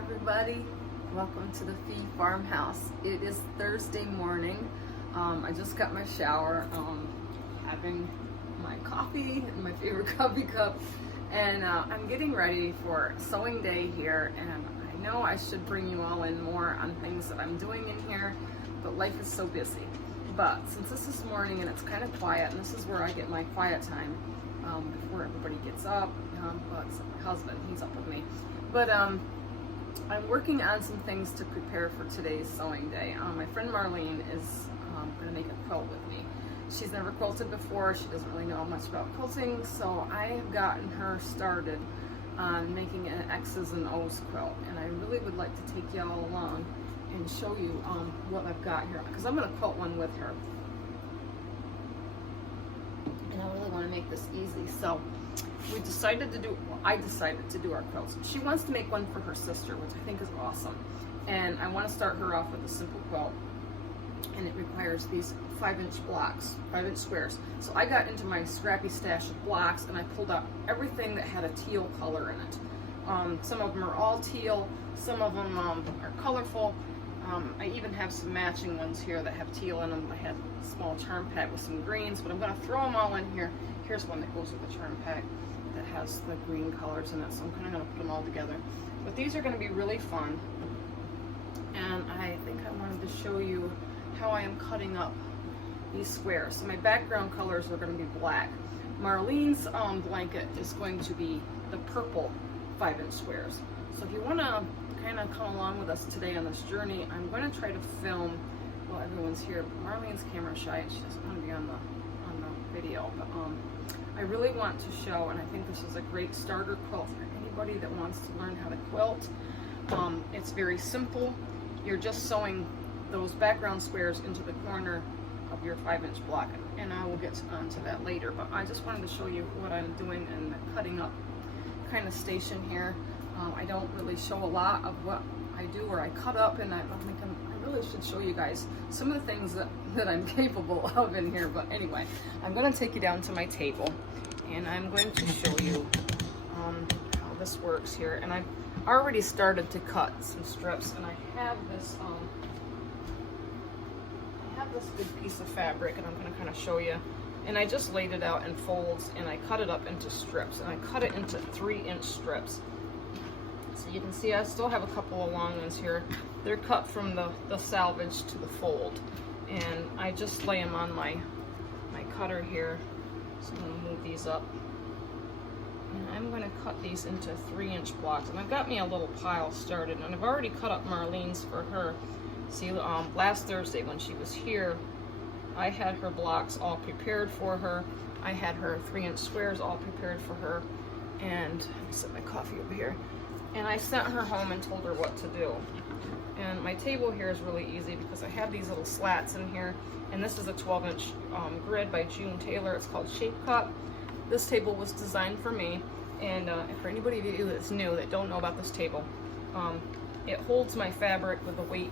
everybody. Welcome to the Fee Farmhouse. It is Thursday morning. I just got my shower, having my coffee and my favorite coffee cup, and I'm getting ready for sewing day here, and I know I should bring you all in more on things that I'm doing in here, but life is so busy. But since this is morning and it's kind of quiet, and this is where I get my quiet time before everybody gets up, well, except my husband, he's up with me. But I'm working on some things to prepare for today's sewing day. My friend Marlene is going to make a quilt with me. She's never quilted before. She doesn't really know much about quilting, so I have gotten her started on making an X's and O's quilt, and I really would like to take y'all along and show you what I've got here, because I'm going to quilt one with her, and I really want to make this easy. So we decided to do, I decided to do our quilts. She wants to make one for her sister, which I think is awesome. And I want to start her off with a simple quilt. And it requires these 5-inch blocks, 5-inch squares. So I got into my scrappy stash of blocks and I pulled out everything that had a teal color in it. Some of them are all teal, some of them are colorful. I even have some matching ones here that have teal in them. I had a small charm pack with some greens, but I'm going to throw them all in here. Here's one that goes with the charm pack that has the green colors in it, so I'm kind of going to put them all together. But these are going to be really fun, and I think I wanted to show you how I am cutting up these squares. So my background colors are going to be black. Marlene's blanket is going to be the purple 5-inch squares. So if you want to kind of come along with us today on this journey, I'm going to try to film while everyone's here. Marlene's camera shy and she doesn't want to be on the video, but I really want to show, and I think this is a great starter quilt for anybody that wants to learn how to quilt. It's very simple. You're just sewing those background squares into the corner of your 5-inch block, and I will get onto that later, but I just wanted to show you what I'm doing in the cutting up kind of station here. I don't really show a lot of what I do where I cut up, and I'm thinking I really should show you guys some of the things that I'm capable of in here. But anyway, I'm going to take you down to my table and I'm going to show you how this works here. And I've already started to cut some strips, and I have this big piece of fabric, and I'm going to kind of show you. And I just laid it out in folds, and I cut it up into strips, and I cut it into 3-inch strips. So you can see I still have a couple of long ones here. They're cut from the salvage to the fold, and I just lay them on my cutter here. So I'm going to move these up, and I'm going to cut these into 3-inch blocks. And I've got me a little pile started, and I've already cut up Marlene's for her. See, last Thursday when she was here, I had her blocks all prepared for her. I had her 3-inch squares all prepared for her, and let me set my coffee over here. And I sent her home and told her what to do. And my table here is really easy because I have these little slats in here, and this is a 12-inch grid by June Taylor. It's called Shape Cut. This table was designed for me, and for anybody of you that's new that don't know about this table, it holds my fabric with the weight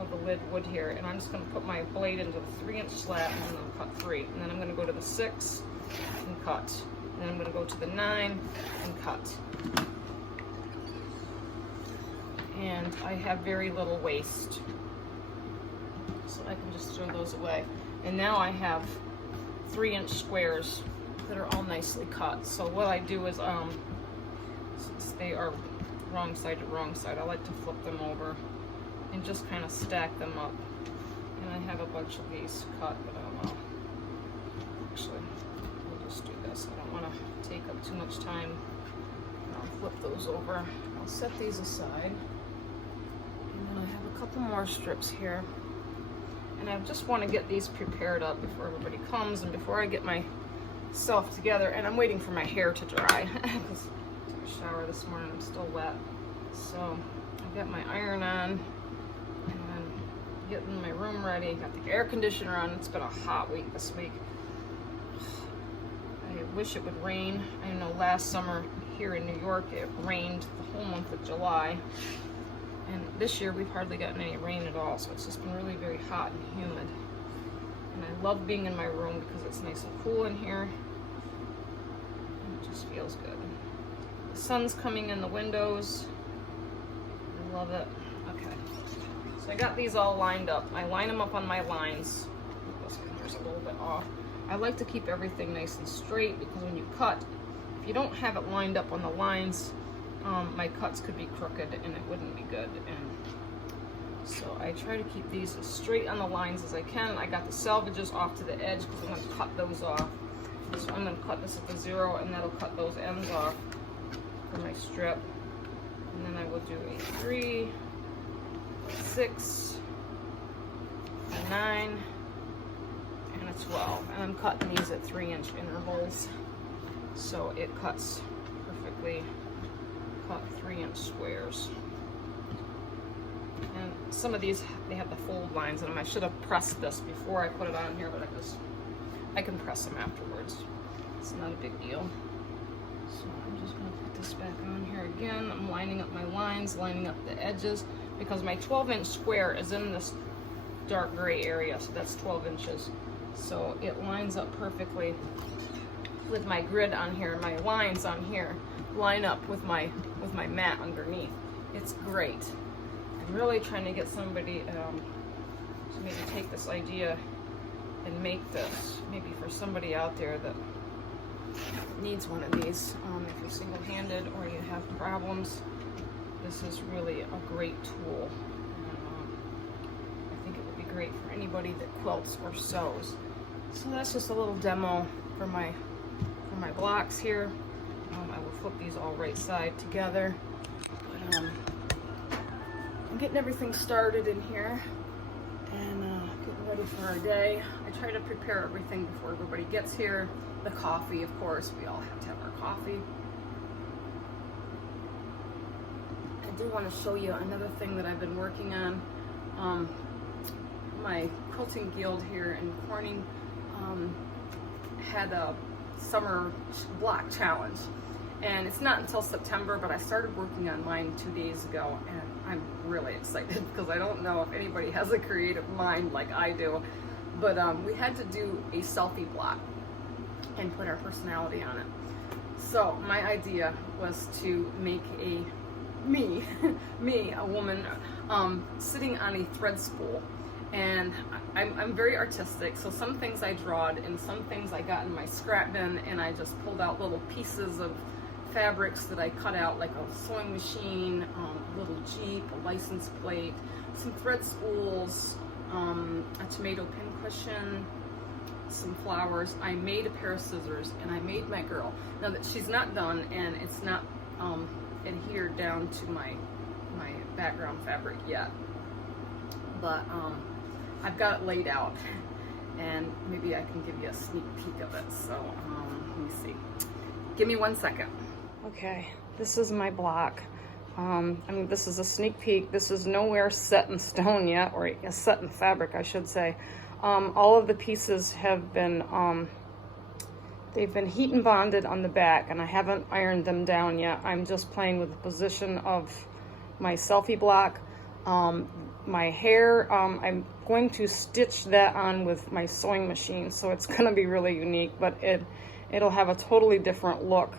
of the lid wood here, and I'm just going to put my blade into the 3-inch slat, and then I'll cut 3, and then I'm going to go to the 6 and cut, and then I'm going to go to the 9 and cut. And I have very little waste, so I can just throw those away. And now I have 3-inch squares that are all nicely cut. So what I do is, since they are wrong side to wrong side, I like to flip them over and just kind of stack them up. And I have a bunch of these cut, but I don't know. Actually, we'll just do this. I don't want to take up too much time. I'll flip those over. I'll set these aside. And then I have a couple more strips here. And I just want to get these prepared up before everybody comes and before I get myself together. And I'm waiting for my hair to dry because I took a shower this morning. I'm still wet. So I've got my iron on. And I'm getting my room ready. Got the air conditioner on. It's been a hot week this week. I wish it would rain. I know last summer here in New York it rained the whole month of July. And this year we've hardly gotten any rain at all, so it's just been really very hot and humid. And I love being in my room because it's nice and cool in here. And it just feels good. The sun's coming in the windows. love it. Okay, so I got these all lined up. I line them up on my lines. This here's a little bit off. I like to keep everything nice and straight because when you cut, if you don't have it lined up on the lines, my cuts could be crooked and it wouldn't be good. And so I try to keep these as straight on the lines as I can. I got the salvages off to the edge because I'm going to cut those off. So I'm going to cut this at the 0 and that'll cut those ends off for my strip. And then I will do a 3, 6, a 9, and a 12. And I'm cutting these at 3-inch intervals. So it cuts perfectly, cut 3-inch squares. And some of these, they have the fold lines in them. I should have pressed this before I put it on here, but I can press them afterwards. It's not a big deal. So I'm just going to put this back on here again. I'm lining up my lines, lining up the edges, because my 12-inch square is in this dark gray area, so that's 12 inches. So it lines up perfectly with my grid on here. My lines on here line up with my mat underneath. It's great. I'm really trying to get somebody to maybe take this idea and make this, maybe for somebody out there that needs one of these. If you're single-handed or you have problems, this is really a great tool. I think it would be great for anybody that quilts or sews. So that's just a little demo for my blocks here. I will flip these all right side together. But I'm getting everything started in here and getting ready for our day. I try to prepare everything before everybody gets here. The coffee, of course, we all have to have our coffee. I do want to show you another thing that I've been working on. My quilting guild here in Corning had a summer block challenge, and it's not until September, but I started working on mine 2 days ago, and I'm really excited because I don't know if anybody has a creative mind like I do, but we had to do a selfie block and put our personality on it. So my idea was to make me, a woman, sitting on a thread spool. And I'm very artistic, so some things I drawed and some things I got in my scrap bin, and I just pulled out little pieces of fabrics that I cut out, like a sewing machine, a little Jeep, a license plate, some thread spools, a tomato pin cushion, some flowers. I made a pair of scissors, and I made my girl. Now that she's not done and it's not adhered down to my background fabric yet, but I've got it laid out, and maybe I can give you a sneak peek of it. So let me see. Give me 1 second. Okay, this is my block. I mean, this is a sneak peek. This is nowhere set in stone yet, or set in fabric, I should say. All of the pieces have been, they've been heat and bonded on the back, and I haven't ironed them down yet. I'm just playing with the position of my selfie block. My hair, I'm going to stitch that on with my sewing machine, so it's going to be really unique, but it'll have a totally different look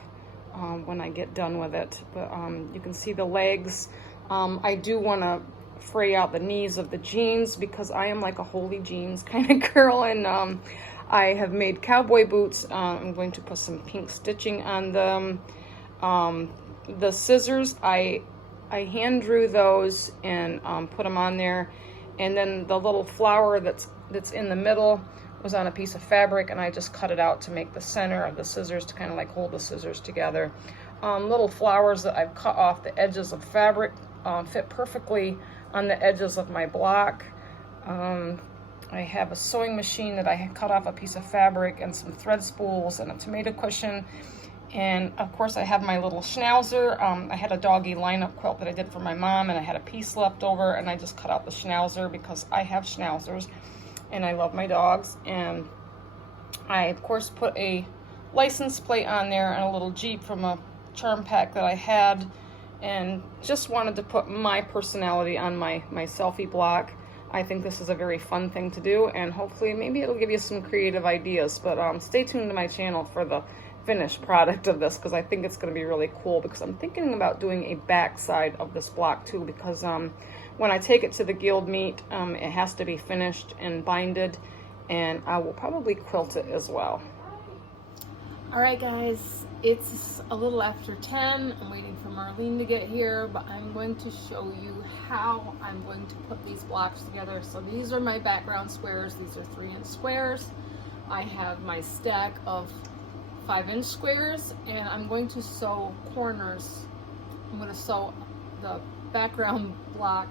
when I get done with it. But you can see the legs. I do want to fray out the knees of the jeans because I am like a holy jeans kind of girl, and I have made cowboy boots. I'm going to put some pink stitching on them. The scissors, I hand drew those and put them on there, and then the little flower that's in the middle was on a piece of fabric, and I just cut it out to make the center of the scissors to kind of like hold the scissors together. Little flowers that I've cut off the edges of fabric fit perfectly on the edges of my block. I have a sewing machine that I cut off a piece of fabric and some thread spools and a tomato cushion. And of course I have my little schnauzer. I had a doggy lineup quilt that I did for my mom, and I had a piece left over, and I just cut out the schnauzer because I have schnauzers and I love my dogs. And I of course put a license plate on there and a little Jeep from a charm pack that I had, and just wanted to put my personality on my selfie block. I think this is a very fun thing to do, and hopefully maybe it'll give you some creative ideas. But stay tuned to my channel for the finished product of this, because I think it's going to be really cool, because I'm thinking about doing a back side of this block too, because when I take it to the guild meet, it has to be finished and binded, and I will probably quilt it as well. All right, guys, it's a little after 10. I'm waiting for Marlene to get here, but I'm going to show you how I'm going to put these blocks together. So these are my background squares. These are 3-inch squares. I have my stack of 5-inch squares, and I'm going to sew corners. I'm going to sew the background block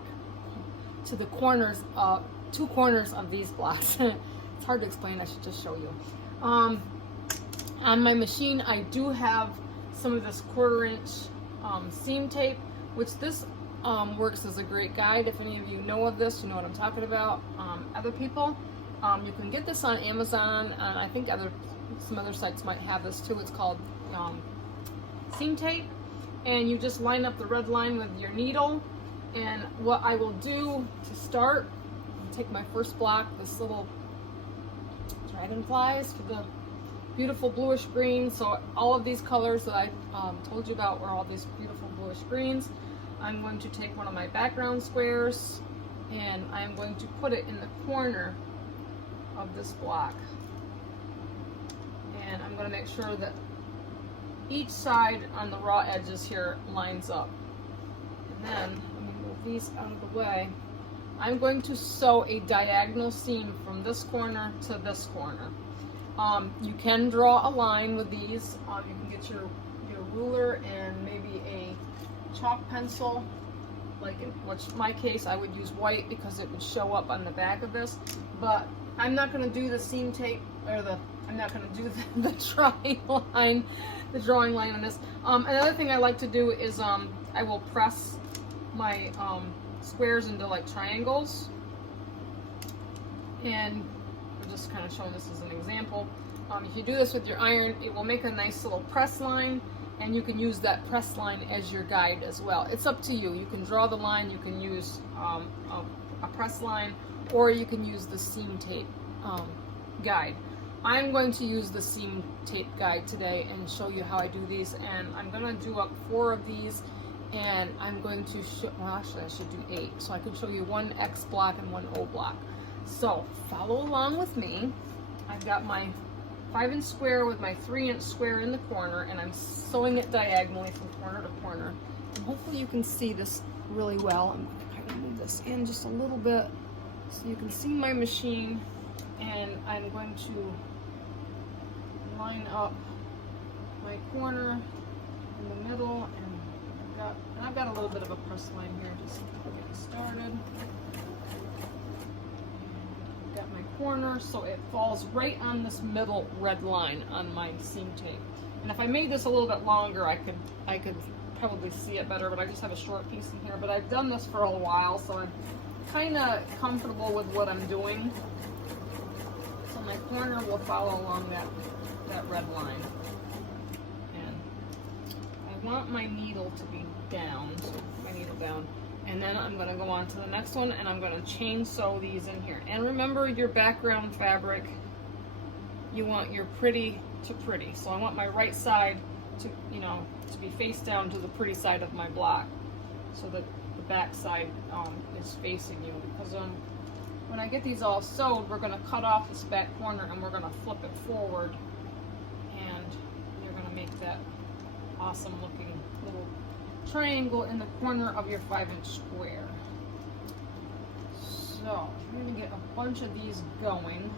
to the corners of 2 corners of these blocks. It's hard to explain. I should just show you. On my machine, I do have some of this 1/4-inch seam tape, which this works as a great guide. If any of you know of this, you know what I'm talking about. Other people, you can get this on Amazon, and I think some other sites might have this too. It's called seam tape, and you just line up the red line with your needle. And what I will do to start, take my first block, this little dragonflies for the beautiful bluish green. So all of these colors that I told you about were all these beautiful bluish greens. I'm going to take one of my background squares, and I'm going to put it in the corner of this block. And I'm going to make sure that each side on the raw edges here lines up. And then, let me move these out of the way. I'm going to sew a diagonal seam from this corner to this corner. You can draw a line with these. You can get your ruler and maybe a chalk pencil. Like in my case, I would use white because it would show up on the back of this. But I'm not going to do the seam tape, or I'm not going to do the drawing line on this. Another thing I like to do is I will press my squares into like triangles, and I'm just kind of showing this as an example. If you do this with your iron, it will make a nice little press line, and you can use that press line as your guide as well. It's up to you. You can draw the line, you can use a press line, or you can use the seam tape guide. I'm going to use the seam tape guide today and show you how I do these, and I'm going to do up 4 of these, and I'm going to show, well actually I should do 8, so I can show you 1 X block and 1 O block. So follow along with me. I've got my 5-inch square with my 3-inch square in the corner, and I'm sewing it diagonally from corner to corner. And hopefully you can see this really well. I'm going to kind of move this in just a little bit so you can see my machine, and I'm going to line up my corner in the middle, and I've got a little bit of a press line here just to get started. Got my corner so it falls right on this middle red line on my seam tape. And if I made this a little bit longer, I could probably see it better, but I just have a short piece in here. But I've done this for a while, so I'm kind of comfortable with what I'm doing. So my corner will follow along that red line. And I want my needle to be down, so my needle down. And then I'm going to go on to the next one, and I'm going to chain sew these in here. And remember your background fabric, you want your pretty to pretty. So I want my right side to, to be face down to the pretty side of my block, so that the back side is facing you. Because when I get these all sewed, we're going to cut off this back corner, and we're going to flip it forward, and you're going to make that awesome looking little triangle in the corner of your 5-inch square. So I'm going to get a bunch of these going.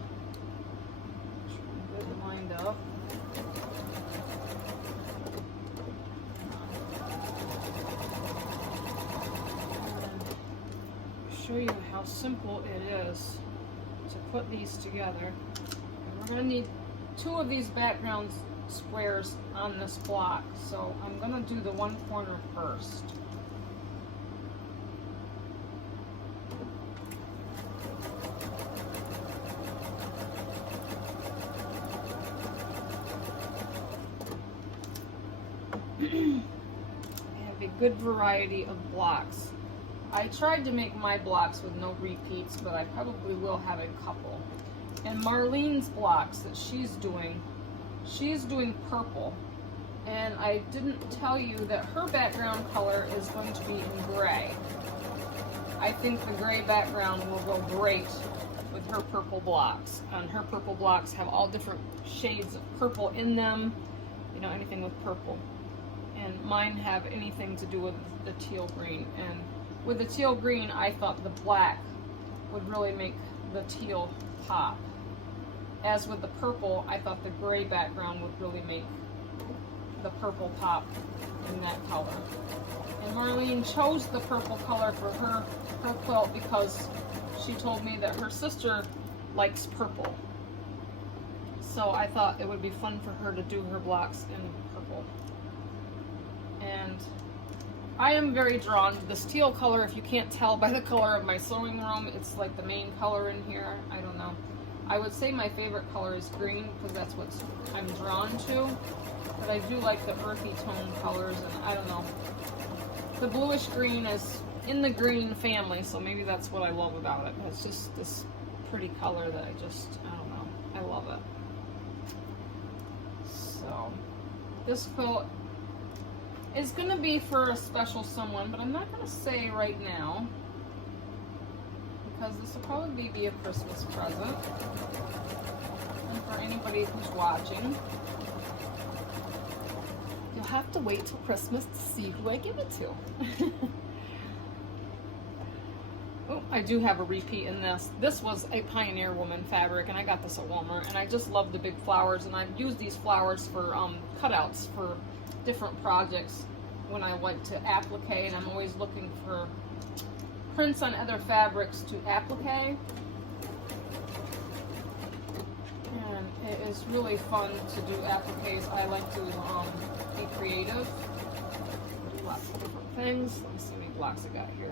Good lined up. And show you how simple it is to put these together. And we're going to need 2 of these background squares on this block, so I'm going to do the one corner first. I have a good variety of blocks. I tried to make my blocks with no repeats, but I probably will have a couple. And Marlene's blocks that she's doing she's doing purple. And I didn't tell you that her background color is going to be in gray. I think the gray background will go great with her purple blocks. And her purple blocks have all different shades of purple in them, you know, anything with purple. And mine have anything to do with the teal green. And with the teal green, I thought the black would really make the teal pop. As with the purple, I thought the gray background would really make the purple pop in that color. And Marlene chose the purple color for her quilt because she told me that her sister likes purple. So I thought it would be fun for her to do her blocks in purple. And I am very drawn to this teal color. If you can't tell by the color of my sewing room, it's like the main color in here. I don't know. I would say my favorite color is green because that's what I'm drawn to. But I do like the earthy tone colors, and I don't know. The bluish green is in the green family, so maybe that's what I love about it. It's just this pretty color that I don't know. I love it. So this quilt is going to be for a special someone, but I'm not going to say right now because this will probably be a Christmas present. And for anybody who's watching, you'll have to wait till Christmas to see who I give it to. Oh, I do have a repeat in this. This was a Pioneer Woman fabric, and I got this at Walmart, and I just love the big flowers, and I've used these flowers for cutouts for different projects when I like to applique, and I'm always looking for prints on other fabrics to applique. And it is really fun to do appliques. I like to be creative. Do lots of different things. Let me see how many blocks I got here.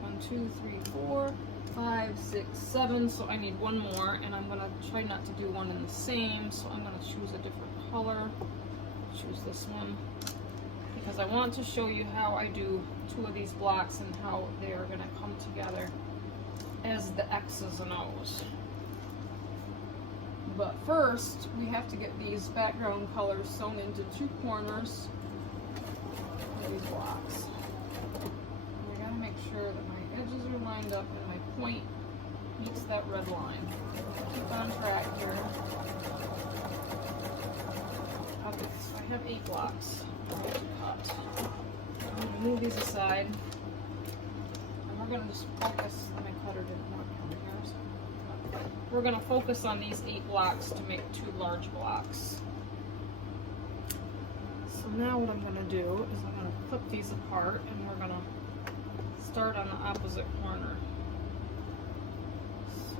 1, 2, 3, 4, 5, 6, 7. So I need one more, and I'm gonna try not to do one in the same. So I'm gonna choose a different color. Choose this one because I want to show you how I do 2 of these blocks and how they are gonna come together as the X's and O's. But first, we have to get these background colors sewn into 2 corners of these blocks. And I gotta make sure that my edges are lined up and my point meets that red line. Keep on track here. Okay, so I have 8 blocks to cut. I'm gonna move these aside, and we're gonna just focus. My cutter didn't work on here. We're going to focus on these 8 blocks to make 2 large blocks. So now what I'm going to do is I'm going to flip these apart, and we're going to start on the opposite corner. So,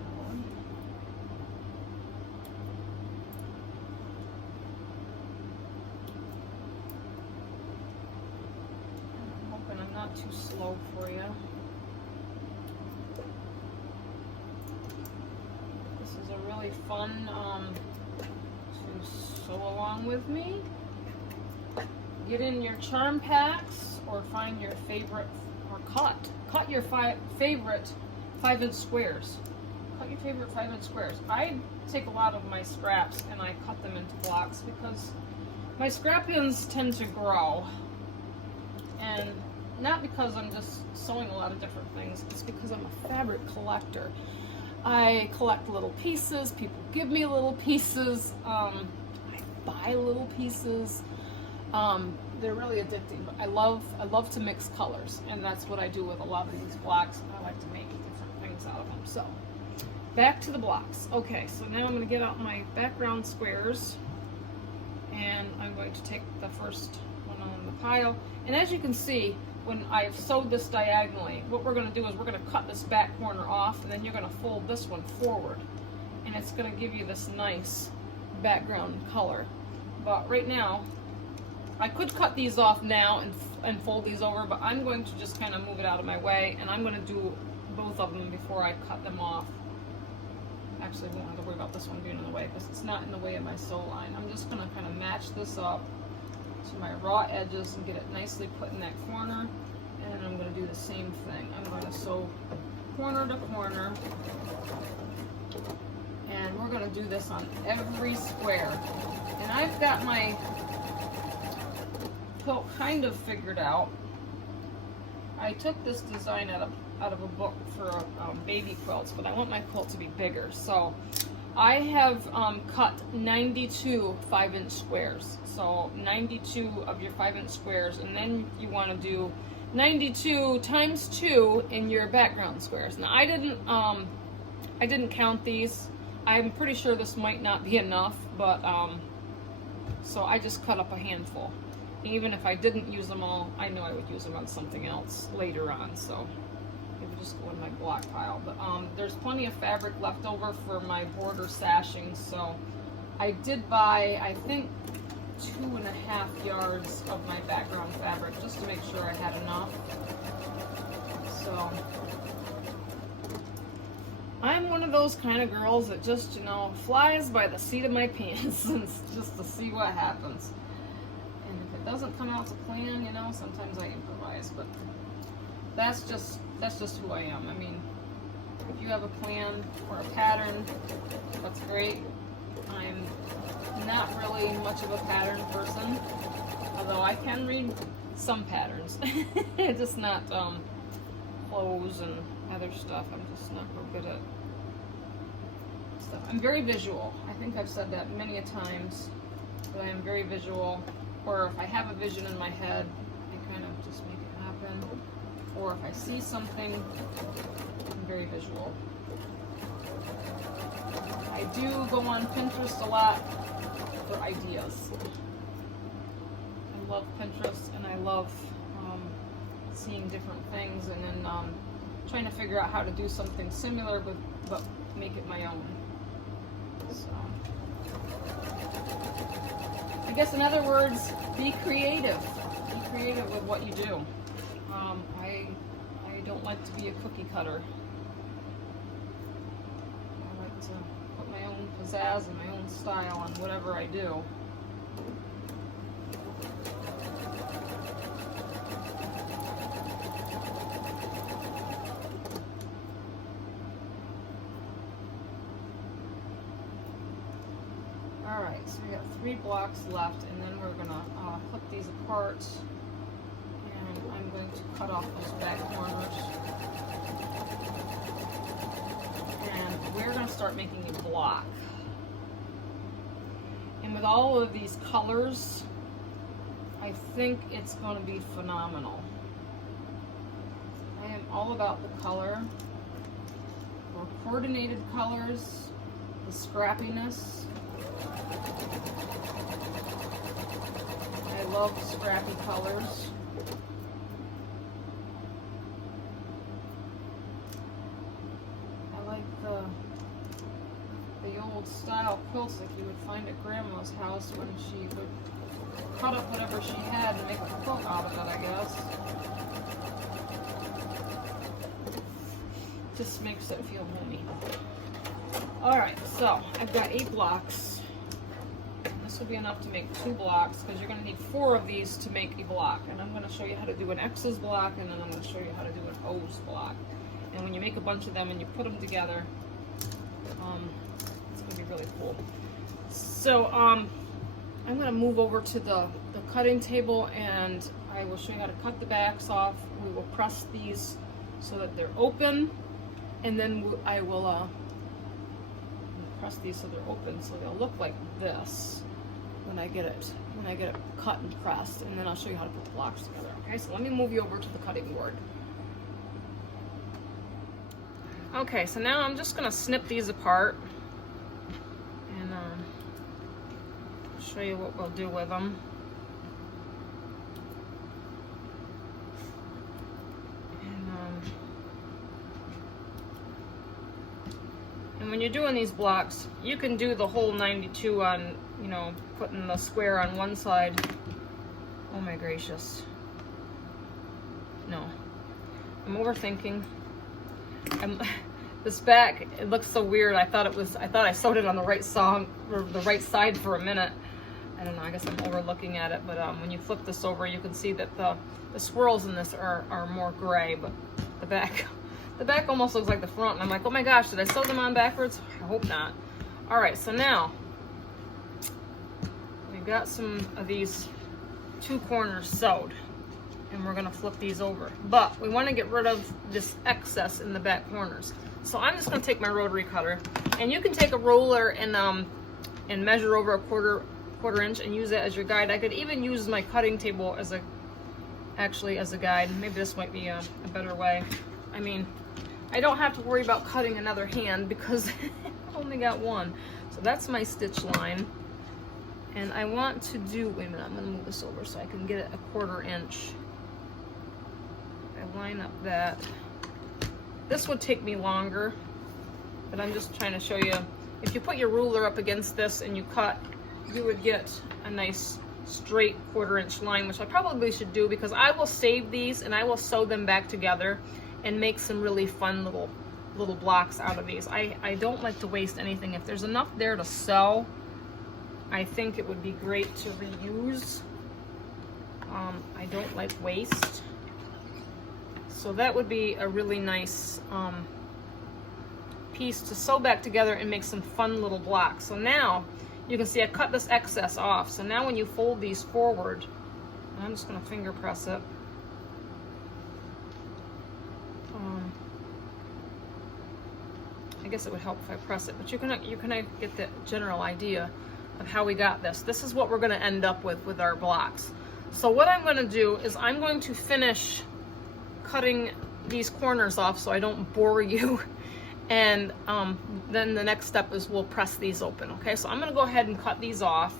I'm hoping I'm not too slow for you. Really fun to sew along with me. Get in your charm packs or find your favorite, or cut your favorite 5-inch squares. Cut your favorite 5-inch squares. I take a lot of my scraps and I cut them into blocks because my scrap ends tend to grow, and not because I'm just sewing a lot of different things. It's because I'm a fabric collector. I collect little pieces, people give me little pieces, I buy little pieces. They're really addicting, but I love to mix colors, and that's what I do with a lot of these blocks. I like to make different things out of them. So, back to the blocks. Okay, so now I'm going to get out my background squares, and I'm going to take the first one on the pile. And as you can see, when I've sewed this diagonally, what we're going to do is we're going to cut this back corner off, and then you're going to fold this one forward, and it's going to give you this nice background color. But right now, I could cut these off now and fold these over, but I'm going to just kind of move it out of my way, and I'm going to do both of them before I cut them off. Actually, we won't have to worry about this one being in the way because it's not in the way of my sew line. I'm just going to kind of match this up to my raw edges and get it nicely put in that corner, and I'm going to do the same thing. I'm going to sew corner to corner, And we're gonna do this on every square. And I've got my quilt kind of figured out. I took this design out of a book for baby quilts, but I want my quilt to be bigger. So I have cut 92 5-inch squares. So 92 of your 5-inch squares, and then you want to do 92 times 2 in your background squares. Now I didn't count these. I'm pretty sure this might not be enough, but so I just cut up a handful. Even if I didn't use them all, I know I would use them on something else later on. So it would just go in my block pile. But there's plenty of fabric left over for my border sashing. So I did buy, I think, 2.5 yards of my background fabric just to make sure I had enough. So I'm one of those kind of girls that just, you know, flies by the seat of my pants and just to see what happens. And if it doesn't come out to plan, you know, sometimes I improvise, but that's just who I am. I mean, if you have a plan or a pattern, that's great. I'm not really much of a pattern person, although I can read some patterns. Just not clothes and other stuff. I'm just not real good at stuff. I'm very visual. I think I've said that many a times, that I am very visual. Or if I have a vision in my head, I kind of just make it happen. Or if I see something, I'm very visual. I do go on Pinterest a lot for ideas. I love Pinterest, and I love seeing different things, and then trying to figure out how to do something similar but make it my own. So I guess in other words, be creative. Be creative with what you do. I don't like to be a cookie cutter. I like to put my own pizzazz and my own style on whatever I do. Alright, so we got 3 blocks left, and then we're going to flip these apart, and I'm going to cut off those back corners. And we're going to start making a block. And with all of these colors, I think it's going to be phenomenal. I am all about the color, or coordinated colors, the scrappiness. I love scrappy colors. I like the old style quilts like you would find at Grandma's house when she would cut up whatever she had and make a quilt out of it, I guess. Just makes it feel homey. Alright, so I've got 8 blocks. This will be enough to make 2 blocks because you're going to need 4 of these to make a block. And I'm going to show you how to do an X's block, and then I'm going to show you how to do an O's block. And when you make a bunch of them and you put them together, it's going to be really cool. So I'm going to move over to the cutting table, and I will show you how to cut the backs off. We will press these so that they're open, and then I will press these so they're open, so they'll look like this when I get it cut and pressed, and then I'll show you how to put the blocks together. Okay, so let me move you over to the cutting board. Okay, so now I'm just gonna snip these apart and show you what we'll do with them. And when you're doing these blocks, you can do the whole 92 on, you know, putting the square on one side. Oh my gracious. No. I'm overthinking. This back, it looks so weird. I thought I sewed it on the right side for a minute. I don't know, I guess I'm overlooking at it, but when you flip this over, you can see that the swirls in this are more gray, but the back almost looks like the front, and I'm like, oh my gosh, did I sew them on backwards? I hope not. All right, so now we've got some of these 2 corners sewed, and we're gonna flip these over. But we wanna get rid of this excess in the back corners. So I'm just gonna take my rotary cutter, and you can take a ruler and measure over a quarter inch and use it as your guide. I could even use my cutting table as a guide. Maybe this might be a better way. I mean, I don't have to worry about cutting another hand because I only got one. So that's my stitch line. And I want to do, wait a minute, I'm gonna move this over so I can get it a quarter inch. I line up that. This would take me longer, but I'm just trying to show you, if you put your ruler up against this and you cut, you would get a nice straight quarter inch line, which I probably should do because I will save these and I will sew them back together and make some really fun little blocks out of these. I don't like to waste anything. If there's enough there to sew, I think it would be great to reuse. I don't like waste. So that would be a really nice piece to sew back together and make some fun little blocks. So now you can see I cut this excess off. So now when you fold these forward, I'm just gonna finger press it. I guess it would help if I press it, but you can get the general idea of how we got this. This is what we're gonna end up with our blocks. So what I'm gonna do is I'm going to finish cutting these corners off so I don't bore you. And then the next step is we'll press these open, okay? So I'm gonna go ahead and cut these off.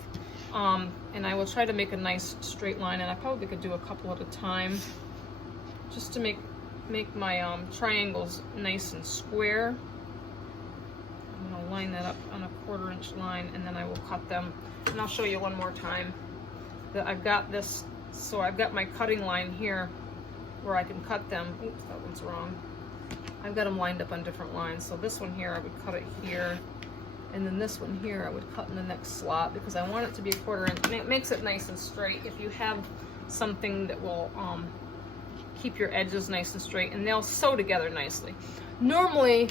And I will try to make a nice straight line, and I probably could do a couple at a time just to make my triangles nice and square. I'm gonna line that up on a quarter inch line, and then I will cut them. And I'll show you one more time that I've got this. So I've got my cutting line here where I can cut them. Oops, that one's wrong. I've got them lined up on different lines. So this one here, I would cut it here. And then this one here, I would cut in the next slot because I want it to be a quarter inch. And it makes it nice and straight. If you have something that will keep your edges nice and straight, and they'll sew together nicely. Normally,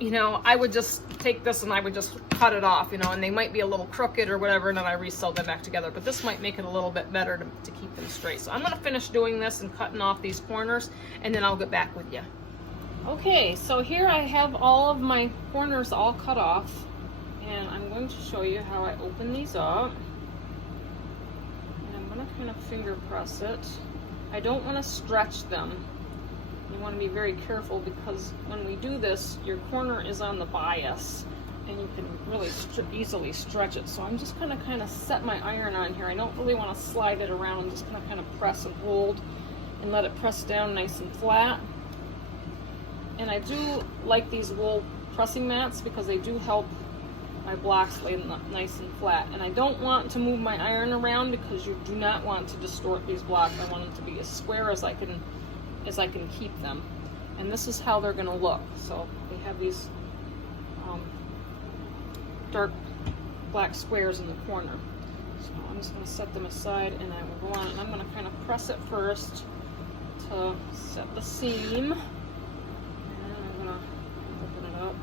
you know, I would just take this and I would just cut it off, you know, and they might be a little crooked or whatever, and then I resew them back together. But this might make it a little bit better to keep them straight. So I'm gonna finish doing this and cutting off these corners, and then I'll get back with you. Okay, so here I have all of my corners all cut off, and I'm going to show you how I open these up. And I'm gonna kind of finger press it. I don't want to stretch them. You want to be very careful because when we do this, your corner is on the bias and you can really easily stretch it. So I'm just gonna kind of set my iron on here. I don't really want to slide it around. I'm just gonna kind of press and hold and let it press down nice and flat. And I do like these wool pressing mats because they do help my blocks lay nice and flat. And I don't want to move my iron around because you do not want to distort these blocks. I want them to be as square as I can keep them. And this is how they're gonna look. So we have these dark black squares in the corner. So I'm just gonna set them aside, and I will go on, and I'm gonna kind of press it first to set the seam. And I'm gonna open it up.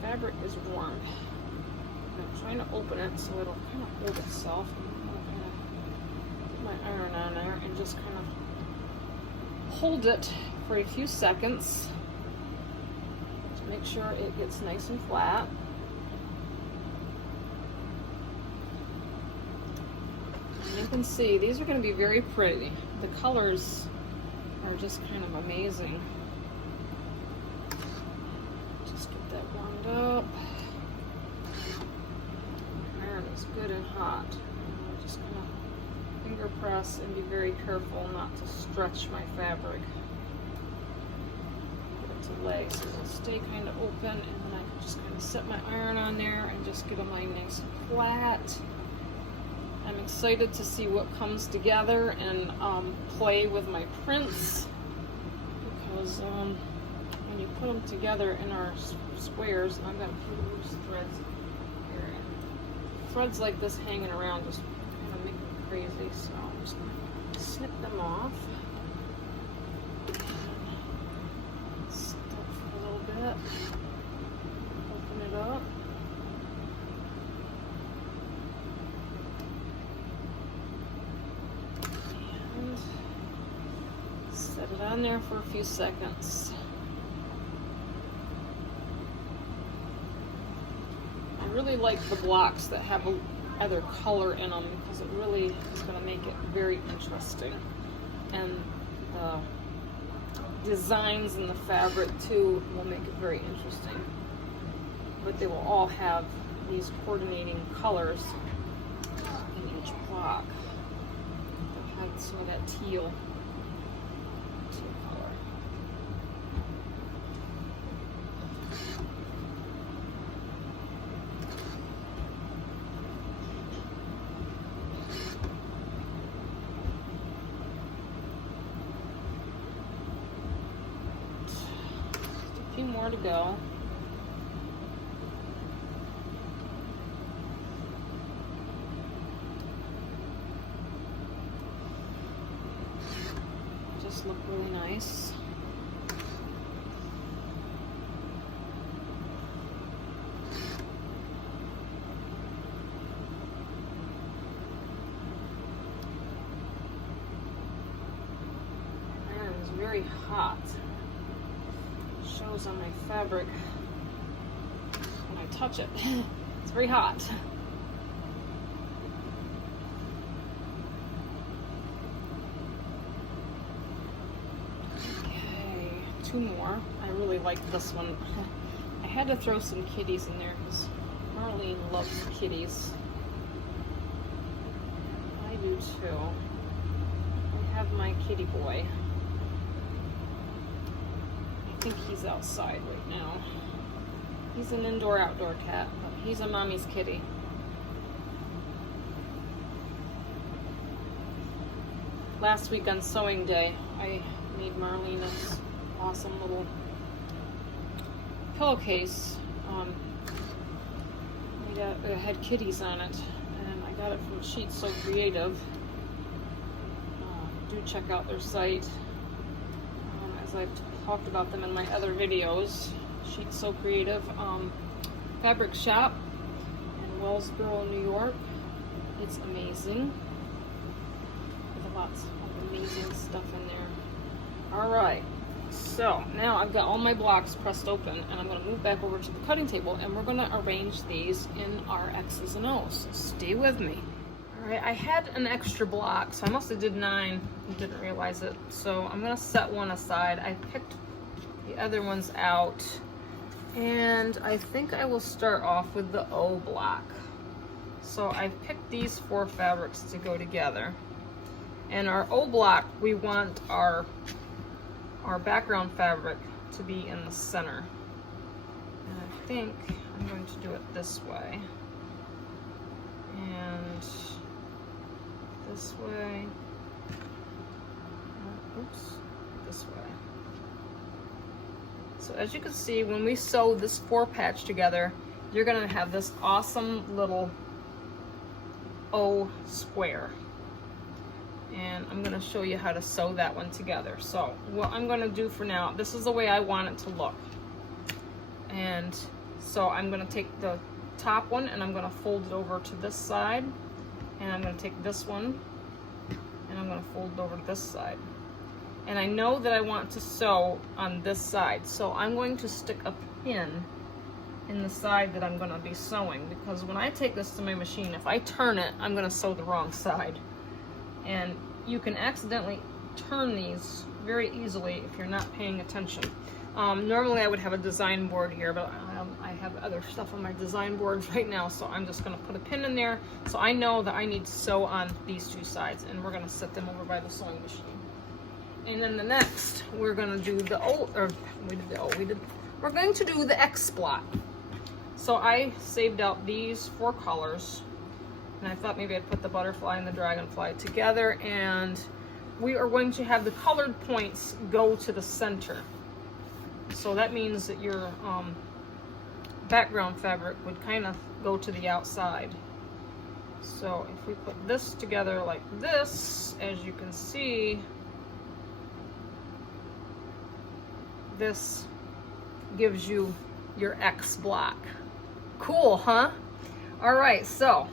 The fabric is warm. I'm trying to open it so it'll kind of hold itself. My iron on there and just kind of hold it for a few seconds to make sure it gets nice and flat. And you can see these are going to be very pretty. The colors are just kind of amazing. Just get that warmed up. Iron is good and hot. I'm just going to finger press and be very careful not to stretch my fabric. Get it to lay so it'll stay kind of open, and then I can just kind of set my iron on there and just get them laying nice and flat. I'm excited to see what comes together and play with my prints, because when you put them together in our squares, and I've got a few loose threads here, and threads like this hanging around just kind of make me crazy, so I'm just going to snip them off. Set that for a little bit. that. Open it up. And set it on there for a few seconds. I really like the blocks that have other color in them because it really is going to make it very interesting. And the designs in the fabric too will make it very interesting. But they will all have these coordinating colors in each block. They'll have some of that teal color. A few more to go. Just look really nice. Man, it's very hot. Shows on my fabric when I touch it. It's very hot. Okay, 2 more. I really like this one. I had to throw some kitties in there because Marlene loves kitties. I do too. I have my kitty boy. I think he's outside right now. He's an indoor-outdoor cat, but he's a mommy's kitty. Last week on sewing day, I made Marlene this awesome little pillowcase. It had kitties on it, and I got it from Sheets So Creative. Do check out their site. As I've talked about them in my other videos. Sheets So Creative fabric shop in Wellsboro, New York. It's amazing. There's lots of amazing stuff in there. Alright, so now I've got all my blocks pressed open, and I'm going to move back over to the cutting table, and we're going to arrange these in our X's and O's. So stay with me. Alright, I had an extra block, so I must have did 9 and didn't realize it. So I'm going to set one aside. I picked the other ones out, and I think I will start off with the O block. So I've picked these 4 fabrics to go together. And our O block, we want our background fabric to be in the center. And I think I'm going to do it this way. And this way. Oops, this way. So as you can see, when we sew this 4 patch together, you're gonna have this awesome little O square. And I'm gonna show you how to sew that one together. So what I'm gonna do for now, this is the way I want it to look. And so I'm gonna take the top one and I'm gonna fold it over to this side. And I'm gonna take this one and I'm gonna fold it over to this side. And I know that I want to sew on this side, so I'm going to stick a pin in the side that I'm going to be sewing, because when I take this to my machine, if I turn it, I'm going to sew the wrong side. And you can accidentally turn these very easily if you're not paying attention. Normally I would have a design board here, but I have other stuff on my design boards right now, so I'm just going to put a pin in there so I know that I need to sew on these 2 sides, and we're going to set them over by the sewing machine. And then the next, we're going to do the O, or we did the O, we're going to do the X block. So I saved out these 4 colors, and I thought maybe I'd put the butterfly and the dragonfly together, and we are going to have the colored points go to the center. So that means that your background fabric would kind of go to the outside. So if we put this together like this, as you can see, this gives you your X block. Cool, huh? All right, so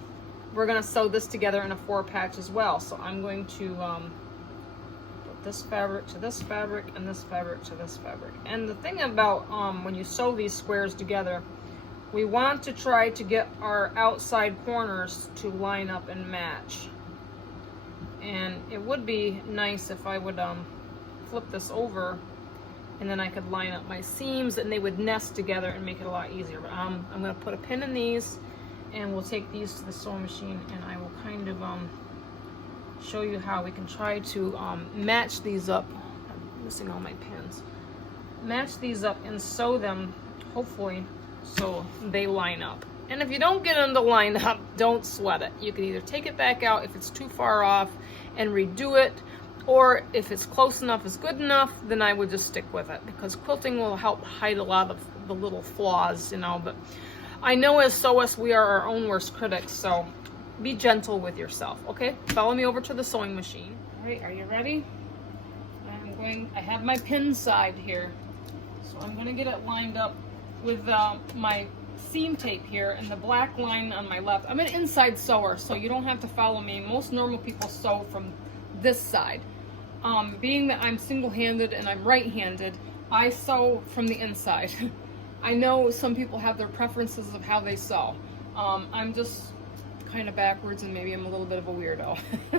we're gonna sew this together in a 4-patch as well. So I'm going to put this fabric to this fabric and this fabric to this fabric. And the thing about when you sew these squares together, we want to try to get our outside corners to line up and match. And it would be nice if I would flip this over, and then I could line up my seams and they would nest together and make it a lot easier. But I'm gonna put a pin in these, and we'll take these to the sewing machine, and I will kind of show you how we can try to match these up. I'm missing all my pins. Match these up and sew them, hopefully, so they line up. And if you don't get them to line up, don't sweat it. You can either take it back out if it's too far off and redo it, or if it's close enough, is good enough, then I would just stick with it, because quilting will help hide a lot of the little flaws, you know. But I know as sewists, we are our own worst critics, so be gentle with yourself, okay? Follow me over to the sewing machine. All right, are you ready? I have my pin side here, so I'm gonna get it lined up with my seam tape here and the black line on my left. I'm an inside sewer, so you don't have to follow me. Most normal people sew from this side. Being that I'm single-handed and I'm right-handed, I sew from the inside. I know some people have their preferences of how they sew. I'm just kind of backwards, and maybe I'm a little bit of a weirdo.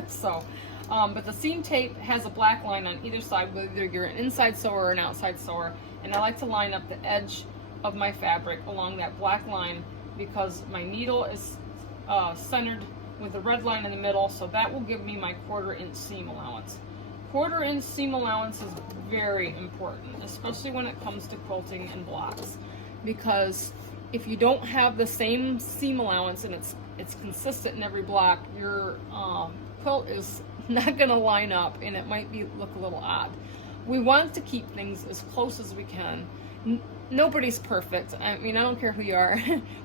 So, but the seam tape has a black line on either side, whether you're an inside sewer or an outside sewer. And I like to line up the edge of my fabric along that black line, because my needle is centered with the red line in the middle, so that will give me my 1/4 inch seam allowance. 1/4 inch seam allowance is very important, especially when it comes to quilting and blocks, because if you don't have the same seam allowance and it's consistent in every block, your quilt is not going to line up, and it might look a little odd. We want to keep things as close as we can. Nobody's perfect. I mean, I don't care who you are.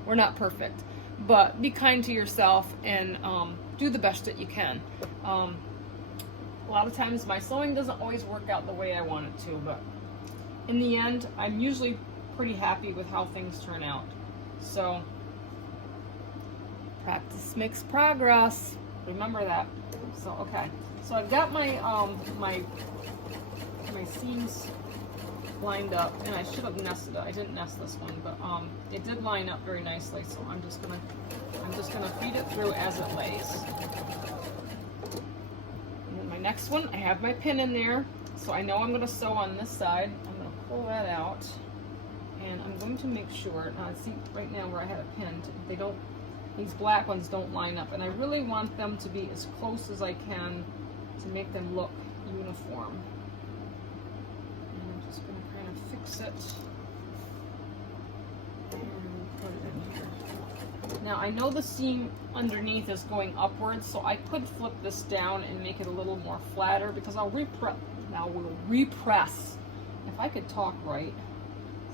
We're not perfect. But be kind to yourself and do the best that you can. A lot of times my sewing doesn't always work out the way I want it to, but in the end, I'm usually pretty happy with how things turn out. So, practice makes progress. Remember that. So, okay. So I've got my my seams lined up, and I should have nested it. I didn't nest this one, but it did line up very nicely. So I'm just gonna feed it through as it lays. And then my next one, I have my pin in there, so I know I'm gonna sew on this side. I'm gonna pull that out, and I'm going to make sure. See right now where I had it pinned, these black ones don't line up, and I really want them to be as close as I can to make them look uniform. Fix it and put it in here. Now I know the seam underneath is going upwards, so I could flip this down and make it a little more flatter, because I'll repress. If I could talk right,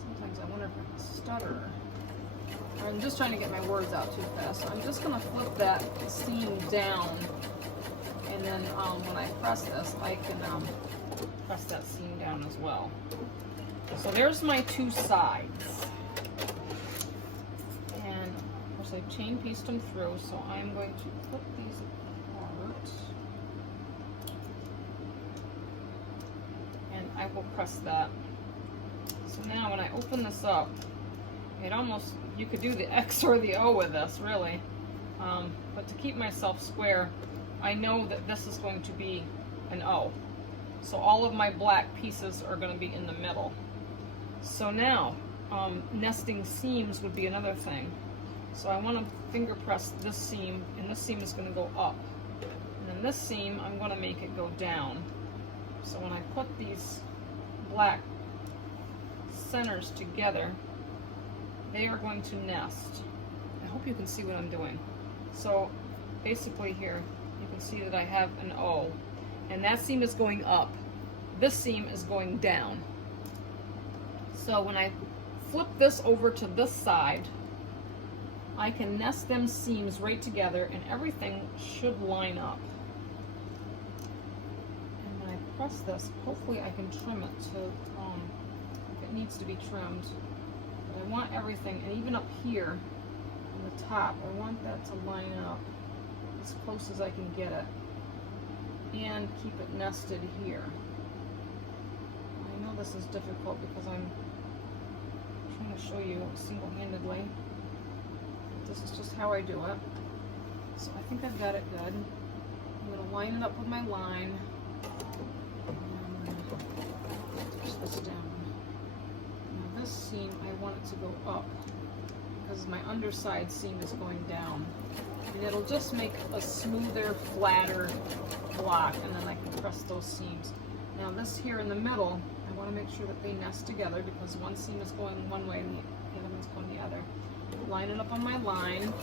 sometimes I wonder if I can stutter. I'm just trying to get my words out too fast. So I'm just going to flip that seam down, and then when I press this, I can press that seam down as well. So there's my two sides, and of course I chain pieced them through, so I'm going to put these apart, and I will press that. So now when I open this up, you could do the X or the O with this, really, but to keep myself square, I know that this is going to be an O, so all of my black pieces are going to be in the middle. So now, nesting seams would be another thing. So I want to finger press this seam, and this seam is going to go up. And then this seam, I'm going to make it go down. So when I put these black centers together, they are going to nest. I hope you can see what I'm doing. So basically here, you can see that I have an O, and that seam is going up. This seam is going down. So when I flip this over to this side, I can nest them seams right together, and everything should line up. And when I press this, hopefully I can trim it to, if it needs to be trimmed, want everything, and even up here on the top, I want that to line up as close as I can get it and keep it nested here. I know this is difficult because I'm trying to show you single-handedly. This is just how I do it. So I think I've got it good. I'm going to line it up with my line. And I'm going to push this down. Now this seam, I want it to go up because my underside seam is going down. And it'll just make a smoother, flatter block, and then I can press those seams. Now this here in the middle, I want to make sure that they nest together because one seam is going one way and the other one's going the other. Line it up on my line.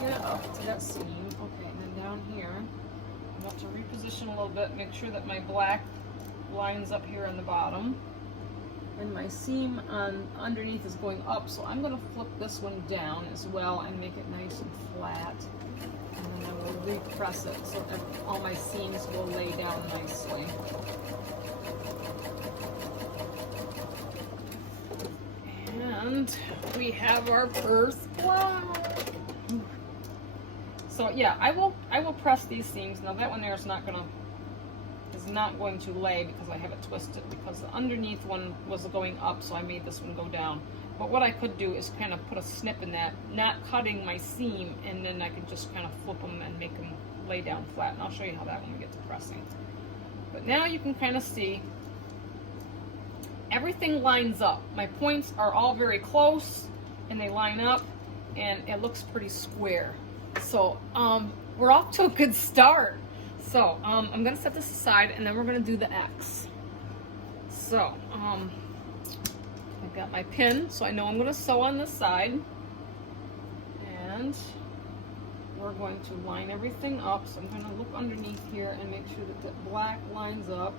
Get it up to that seam. Okay, and then down here, I want to reposition a little bit, make sure that my black lines up here on the bottom. And my seam on underneath is going up, so I'm going to flip this one down as well and make it nice and flat. And then I will repress it so that all my seams will lay down nicely. And we have our first flower. So yeah, I will press these seams. Now that one there is not going to lay because I have it twisted, because the underneath one was going up, so I made this one go down. But what I could do is kind of put a snip in that, not cutting my seam, and then I can just kind of flip them and make them lay down flat. And I'll show you how that when we get to pressing. But now you can kind of see everything lines up. My points are all very close and they line up and it looks pretty square. So we're off to a good start. So I'm gonna set this aside and then we're gonna do the X. So I've got my pin, so I know I'm gonna sew on this side, and we're going to line everything up. So I'm gonna look underneath here and make sure that the black lines up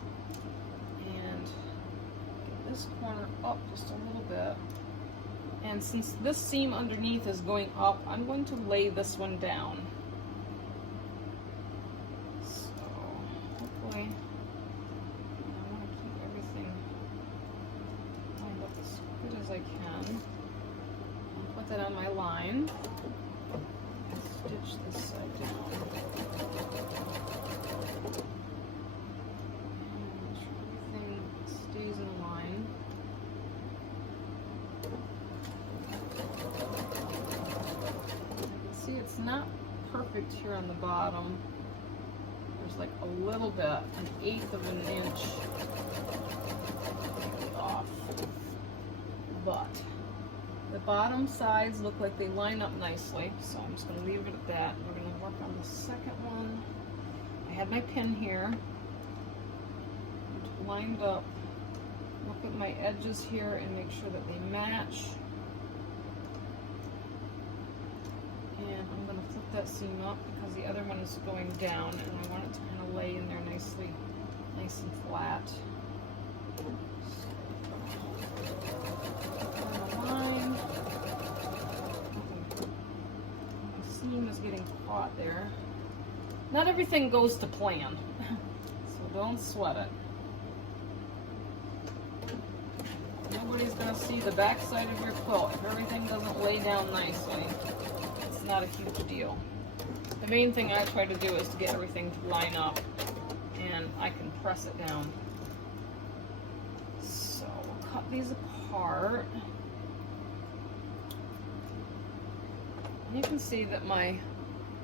and get this corner up just a little bit. And since this seam underneath is going up, I'm going to lay this one down. So hopefully I want to keep everything lined up as good as I can. I'll put that on my line and stitch this side down. And make sure everything stays in line. See, it's not perfect here on the bottom. There's like a little bit, 1/8 of an inch off. But the bottom sides look like they line up nicely, so I'm just going to leave it at that. We're going to work on the second one. I had my pin here, lined up. Look at my edges here and make sure that they match. And I'm going to flip that seam up because the other one is going down and I want it to kind of lay in there nicely, nice and flat. So, line. The seam is getting caught there. Not everything goes to plan, so don't sweat it. Nobody's going to see the back side of your quilt if everything doesn't lay down nicely. Not a huge deal. The main thing I try to do is to get everything to line up, and I can press it down. So we'll cut these apart. And you can see that my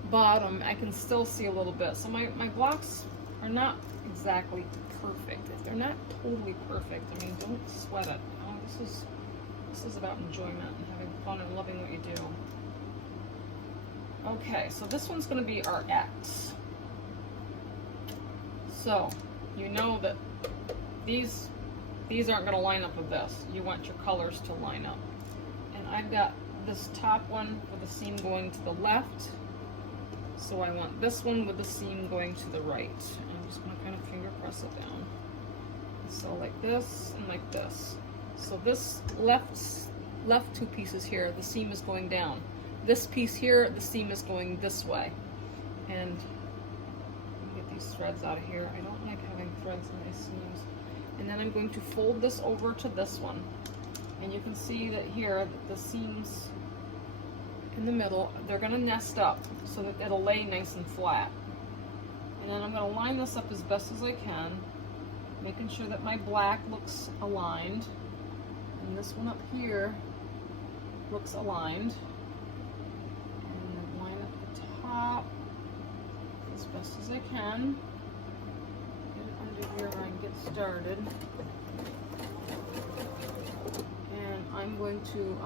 bottom, I can still see a little bit. So my blocks are not exactly perfect. If they're not totally perfect, I mean, don't sweat it. This is about enjoyment and having fun and loving what you do. Okay, so this one's going to be our X. So you know that these aren't going to line up with this. You want your colors to line up. And I've got this top one with the seam going to the left. So I want this one with the seam going to the right. I'm just going to kind of finger press it down. So like this and like this. So this left two pieces here, the seam is going down. This piece here, the seam is going this way. And let me get these threads out of here. I don't like having threads in my seams. And then I'm going to fold this over to this one. And you can see that here, that the seams in the middle, they're gonna nest up so that it'll lay nice and flat. And then I'm gonna line this up as best as I can, making sure that my black looks aligned. And this one up here looks aligned. And line up the top as best as I can. Get it under here where I can get started. And I'm going to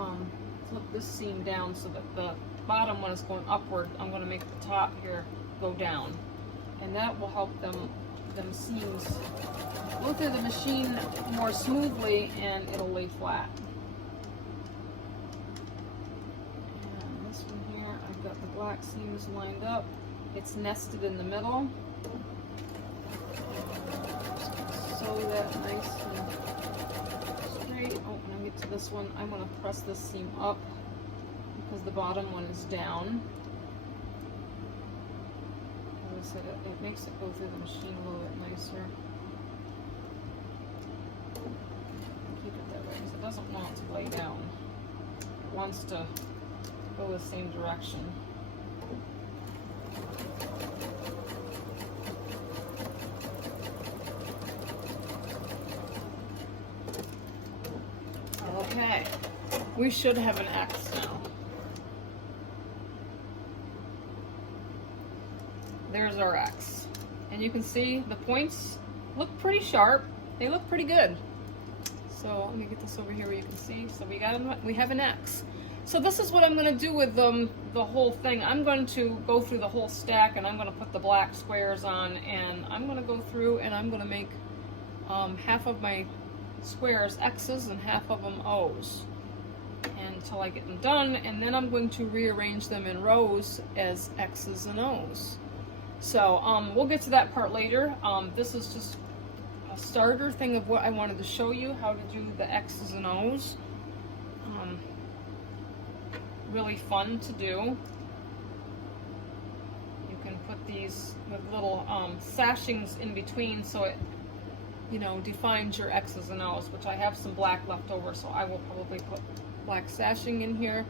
flip this seam down so that the bottom one is going upward. I'm going to make the top here go down. And that will help them seams go through the machine more smoothly, and it'll lay flat. And this one here, I've got the black seams lined up. It's nested in the middle. Just sew that nice and straight. Oh, when I get to this one, I'm going to press this seam up because the bottom one is down. As I said, it makes it go through the machine a little bit nicer. Keep it that way because it doesn't want to lay down. It wants to go the same direction. Okay, we should have an X now. There's our X. And you can see the points look pretty sharp. They look pretty good. So let me get this over here where you can see. So we have an X. So this is what I'm going to do with the whole thing. I'm going to go through the whole stack, and I'm going to put the black squares on, and I'm going to go through and I'm going to make half of my squares X's and half of them O's until I get them done, and then I'm going to rearrange them in rows as X's and O's. So we'll get to that part later. This is just a starter thing of what I wanted to show you, how to do the X's and O's. Really fun to do. You can put these with little sashings in between so it, you know, defines your X's and O's, which I have some black left over, so I will probably put black sashing in here.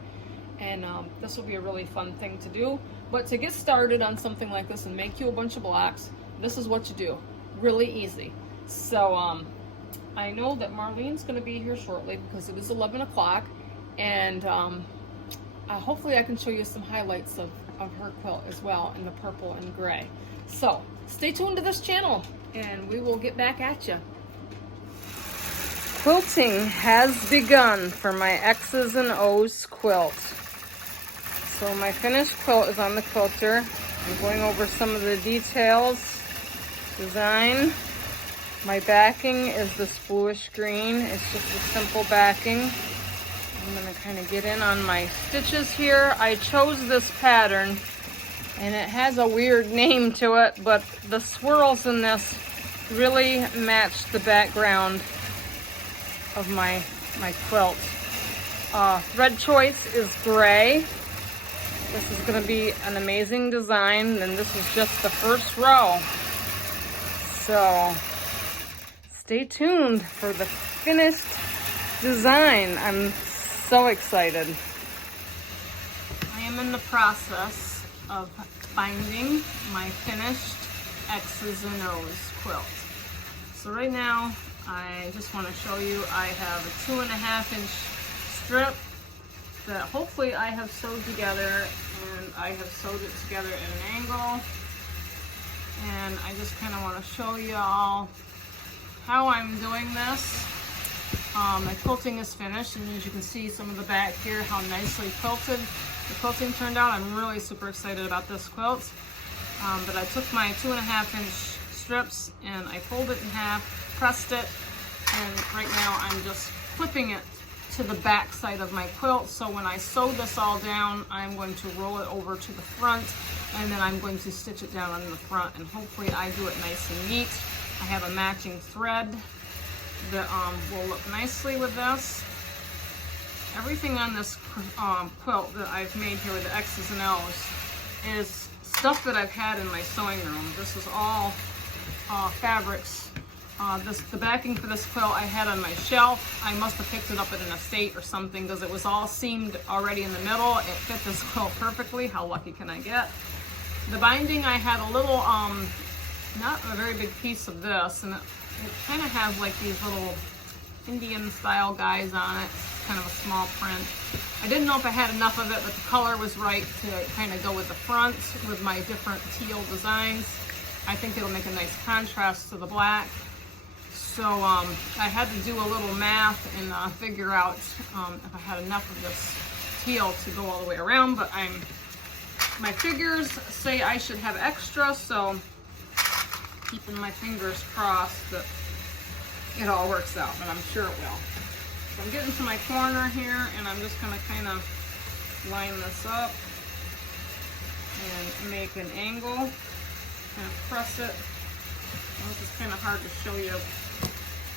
And this will be a really fun thing to do. But to get started on something like this and make you a bunch of blocks, this is what you do. Really easy. So I know that Marlene's going to be here shortly because it is 11 o'clock. And hopefully I can show you some highlights of her quilt as well in the purple and gray. So stay tuned to this channel and we will get back at you. Quilting has begun for my X's and O's quilt. So my finished quilt is on the quilter. I'm going over some of the details, design. My backing is this bluish green. It's just a simple backing. I'm going to kind of get in on my stitches here. I chose this pattern and it has a weird name to it, but the swirls in this really match the background of my quilt. Thread choice is gray. This is going to be an amazing design, and this is just the first row. So stay tuned for the finished design. I'm so excited. I am in the process of binding my finished X's and O's quilt. So right now, I just want to show you I have a 2.5-inch strip that hopefully I have sewed together, and I have sewed it together at an angle. And I just kind of want to show you all how I'm doing this. My quilting is finished, and as you can see some of the back here, how nicely quilted the quilting turned out. I'm really super excited about this quilt. But I took my 2.5-inch strips and I folded it in half, pressed it, and right now I'm just clipping it to the back side of my quilt. So when I sew this all down, I'm going to roll it over to the front, and then I'm going to stitch it down on the front, and hopefully I do it nice and neat. I have a matching thread that will look nicely with this. Everything on this quilt that I've made here with the X's and O's is stuff that I've had in my sewing room. This is all fabrics the backing for this quilt I had on my shelf. I must have picked it up at an estate or something because it was all seamed already in the middle. It fit this quilt perfectly. How lucky can I get? The binding, I had a little, not a very big piece of this, and it kind of has like these little Indian style guys on it, kind of a small print. I didn't know if I had enough of it, but the color was right to kind of go with the front with my different teal designs. I think it'll make a nice contrast to the black. So I had to do a little math and figure out if I had enough of this teal to go all the way around, but my figures say I should have extra, so keeping my fingers crossed that it all works out, but I'm sure it will. So I'm getting to my corner here, and I'm just gonna kind of line this up and make an angle, kind of press it. This is kind of hard to show you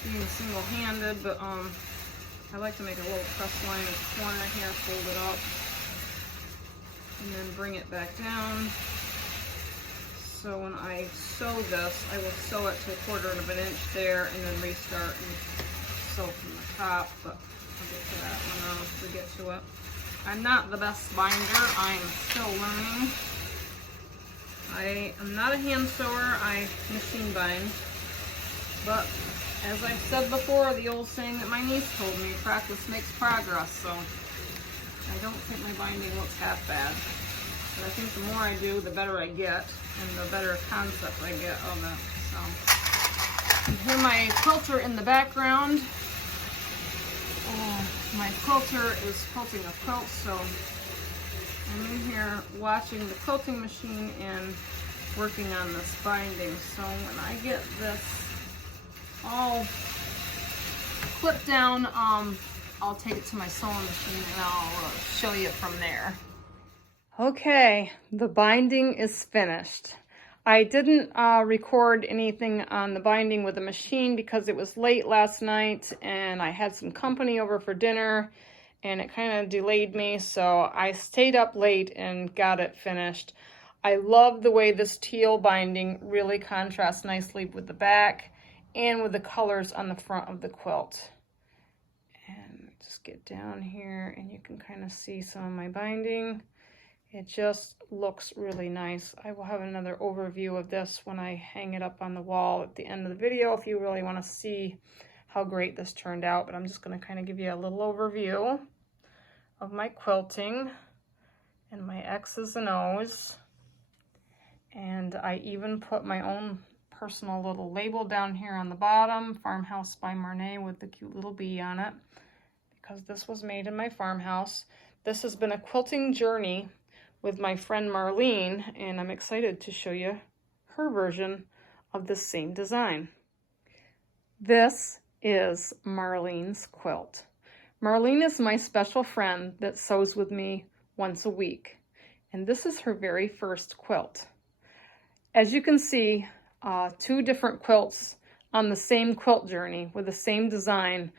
being single-handed, but I like to make a little press line in the corner here, fold it up, and then bring it back down. So when I sew this, I will sew it to 1/4 of an inch there, and then restart and sew from the top, but I'll get to that when we get to it. I'm not the best binder. I'm still learning. I am not a hand sewer. I machine bind, but as I've said before, the old saying that my niece told me, practice makes progress, so I don't think my binding looks half bad. But I think the more I do, the better I get, and the better concept I get of it. So, you hear my quilter in the background. My quilter is quilting a quilt, so I'm in here watching the quilting machine and working on this binding. So when I get this all clipped down, I'll take it to my sewing machine and I'll show you from there. Okay, the binding is finished. I didn't record anything on the binding with the machine because it was late last night and I had some company over for dinner and it kind of delayed me, so I stayed up late and got it finished. I love the way this teal binding really contrasts nicely with the back and with the colors on the front of the quilt. And just get down here and you can kind of see some of my binding. It just looks really nice. I will have another overview of this when I hang it up on the wall at the end of the video if you really want to see how great this turned out. But I'm just going to kind of give you a little overview of my quilting and my X's and O's. And I even put my own personal little label down here on the bottom, Farmhouse by Marlene, with the cute little bee on it, because this was made in my farmhouse. This has been a quilting journey with my friend Marlene, and I'm excited to show you her version of the same design. This is Marlene's quilt. Marlene is my special friend that sews with me once a week, and this is her very first quilt. As you can see, 2 different quilts on the same quilt journey with the same design,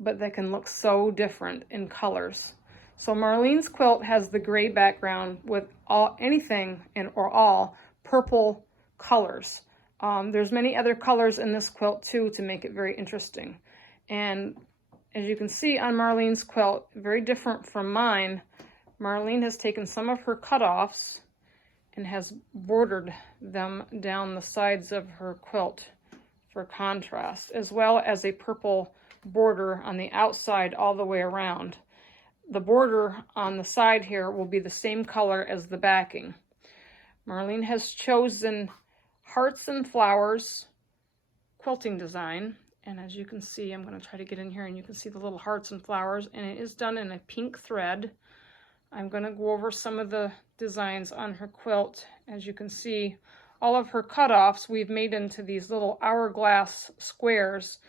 but that can look so different in colors. So Marlene's quilt has the gray background with anything or all purple colors. There's many other colors in this quilt too to make it very interesting. And as you can see on Marlene's quilt, very different from mine, Marlene has taken some of her cutoffs and has bordered them down the sides of her quilt for contrast, as well as a purple border on the outside all the way around. The border on the side here will be the same color as the backing. Marlene has chosen hearts and flowers quilting design, and as you can see, I'm going to try to get in here and you can see the little hearts and flowers, and it is done in a pink thread. I'm going to go over some of the designs on her quilt. As you can see, all of her cutoffs we've made into these little hourglass squares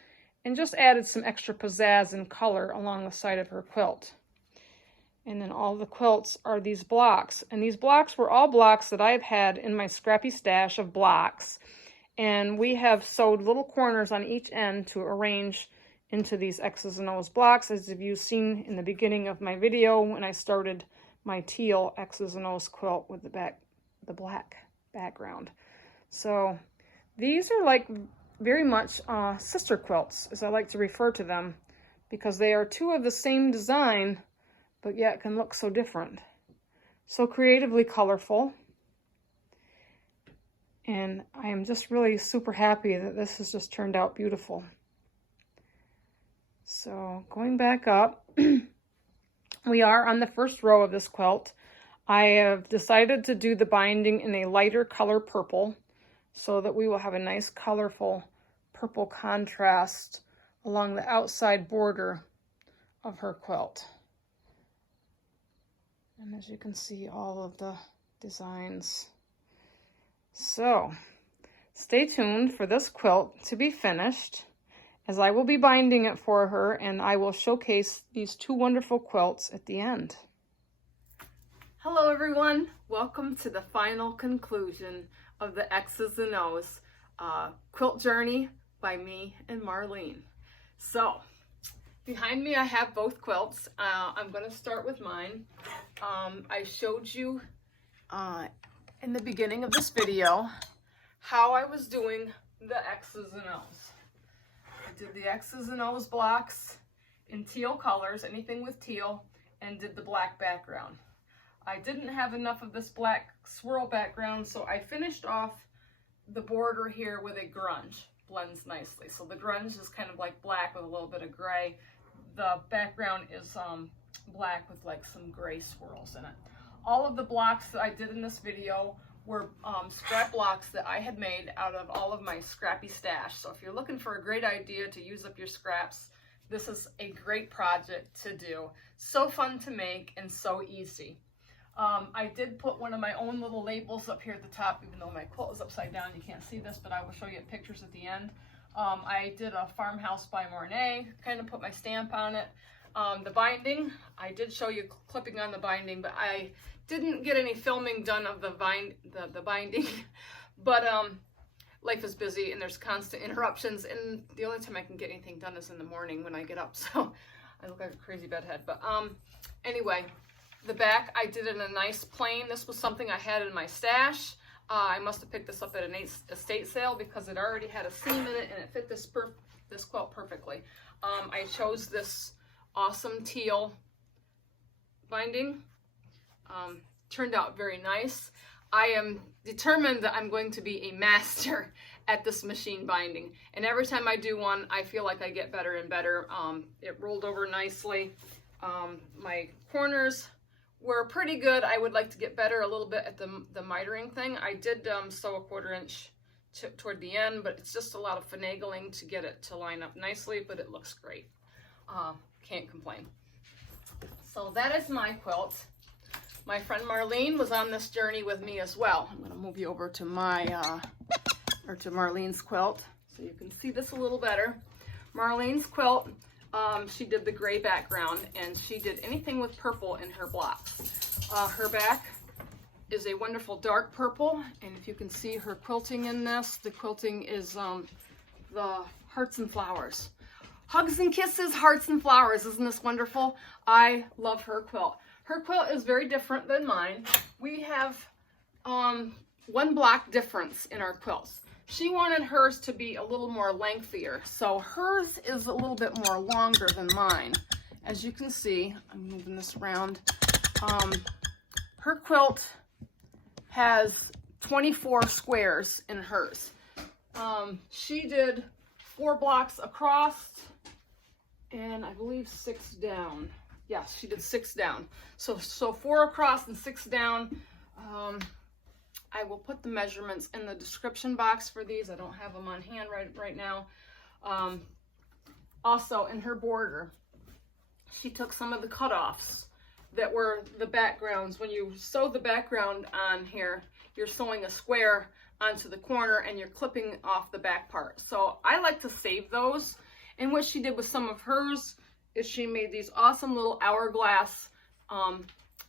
and just added some extra pizzazz and color along the side of her quilt. And then all the quilts are these blocks. And these blocks were all blocks that I've had in my scrappy stash of blocks. And we have sewed little corners on each end to arrange into these X's and O's blocks, as you've seen in the beginning of my video when I started my teal X's and O's quilt with the black background. So these are like very much sister quilts, as I like to refer to them, because they are two of the same design, but yet can look so different. So creatively colorful. And I am just really super happy that this has just turned out beautiful. So going back up, we are on the first row of this quilt. I have decided to do the binding in a lighter color purple so that we will have a nice colorful purple contrast along the outside border of her quilt. And as you can see, all of the designs. So stay tuned for this quilt to be finished, as I will be binding it for her, and I will showcase these two wonderful quilts at the end. Hello everyone, welcome to the final conclusion of the X's and O's quilt journey by me and Marlene. So behind me I have both quilts. I'm going to start with mine. I showed you in the beginning of this video how I was doing the X's and O's. I did the X's and O's blocks in teal colors, anything with teal, and did the black background. I didn't have enough of this black swirl background, so I finished off the border here with a grunge. Blends nicely. So the grunge is kind of like black with a little bit of gray. The background is black with like some gray swirls in it. All of the blocks that I did in this video were scrap blocks that I had made out of all of my scrappy stash. So if you're looking for a great idea to use up your scraps, this is a great project to do. So fun to make and so easy. I did put one of my own little labels up here at the top, even though my quilt is upside down. You can't see this, but I will show you pictures at the end. I did a Farmhouse by Marlene, kind of put my stamp on it. The binding, I did show you clipping on the binding, but I didn't get any filming done of the binding. But life is busy and there's constant interruptions, and the only time I can get anything done is in the morning when I get up, so I look like a crazy bedhead. But anyway, the back I did in a nice plain. This was something I had in my stash. I must have picked this up at an estate sale because it already had a seam in it and it fit this quilt perfectly. I chose this awesome teal binding. Turned out very nice. I am determined that I'm going to be a master at this machine binding, and every time I do one I feel like I get better and better. It rolled over nicely. My corners were pretty good. I would like to get better a little bit at the mitering thing. I did sew a 1/4 inch toward the end, but it's just a lot of finagling to get it to line up nicely, but it looks great. Can't complain. So that is my quilt. My friend Marlene was on this journey with me as well. I'm going to move you over to to Marlene's quilt so you can see this a little better. Marlene's quilt, she did the gray background, and she did anything with purple in her blocks. Her back is a wonderful dark purple, and if you can see her quilting in this, the quilting is the hearts and flowers. Hugs and kisses, hearts and flowers. Isn't this wonderful? I love her quilt. Her quilt is very different than mine. We have 1 block difference in our quilts. She wanted hers to be a little more lengthier, so hers is a little bit more longer than mine. As you can see, I'm moving this around. Her quilt has 24 squares in hers. She did 4 blocks across and I believe 6 down. Yes, she did 6 down. So 4 across and 6 down. I will put the measurements in the description box for these. I don't have them on hand right now. Also, in her border, she took some of the cutoffs that were the backgrounds. When you sew the background on here, you're sewing a square onto the corner and you're clipping off the back part. So I like to save those. And what she did with some of hers is she made these awesome little hourglass